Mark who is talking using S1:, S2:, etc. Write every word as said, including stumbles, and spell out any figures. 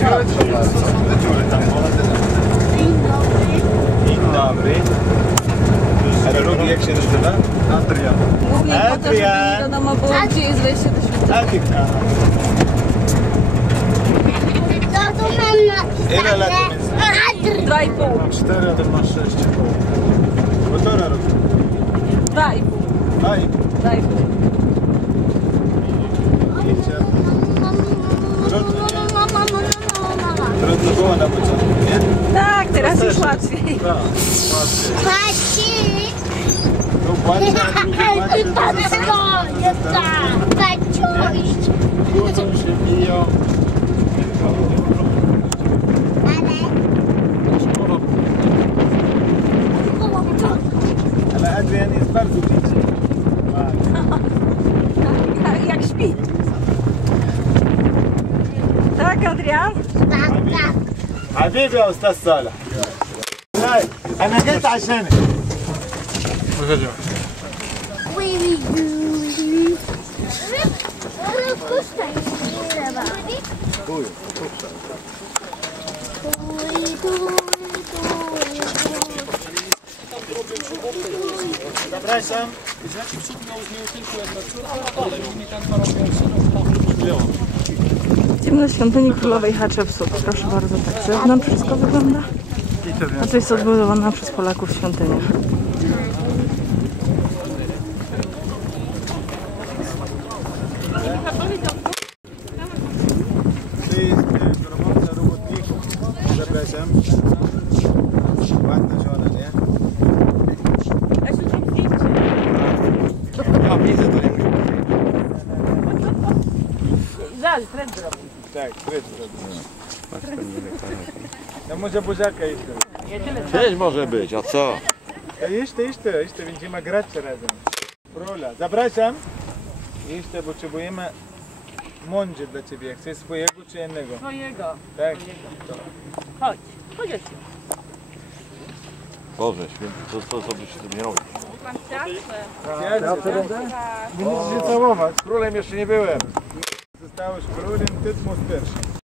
S1: dziury, te dziury tam. Dzień dobry. A drugi jak się nazywa? Adrian.
S2: Głównie po to, żeby nie wiadomo było, gdzie jest wejście do świątyni.
S1: Adrian. Ile lat jest?
S2: Dwa i pół.
S1: Cztery, a ty masz sześć i pół. Półtora roku.
S2: Dwa i pół.
S1: Dwa i pół.
S2: Dwa i pół.
S1: Trudno, Trudno było na początku, nie?
S2: Tak, teraz już łatwiej.
S1: Tak, łatwiej. No płacie, a drugi płacie. Kłócą się, biją. Ale Adrian jest bardzo dzieci.
S2: Jak śpi. Tak, Adrian?
S1: حبيبي يا استاذ صالح. هاي انا جيت عشانك. Zapraszam.
S2: Idziemy do świątyni królowej Hatshepsut. Proszę bardzo, tak z zewnątrz wszystko wygląda. A to jest odbudowana przez Polaków świątynia.
S1: To jest promocja robotników. Zapraszam. Ładna żona, nie? A widzę, to nie muszę powiedzieć.
S2: Zaraz, trend zrobił.
S1: Tak, trend zrobił. No może buziaka jeszcze.
S3: Też może być, a co?
S1: To jeszcze, jeszcze, jeszcze będziemy grać razem. Prola, zapraszam. Jeszcze potrzebujemy mądrze dla ciebie. Chcesz swojego czy innego?
S2: Swojego.
S1: Tak.
S2: Chodź, chodź.
S3: Boże święty, co, co, co byś z tym robił?
S2: Mam ciastę.
S1: Nie musisz się całować. Królem jeszcze nie byłem. Zostałeś królem Tytmus pierwszy.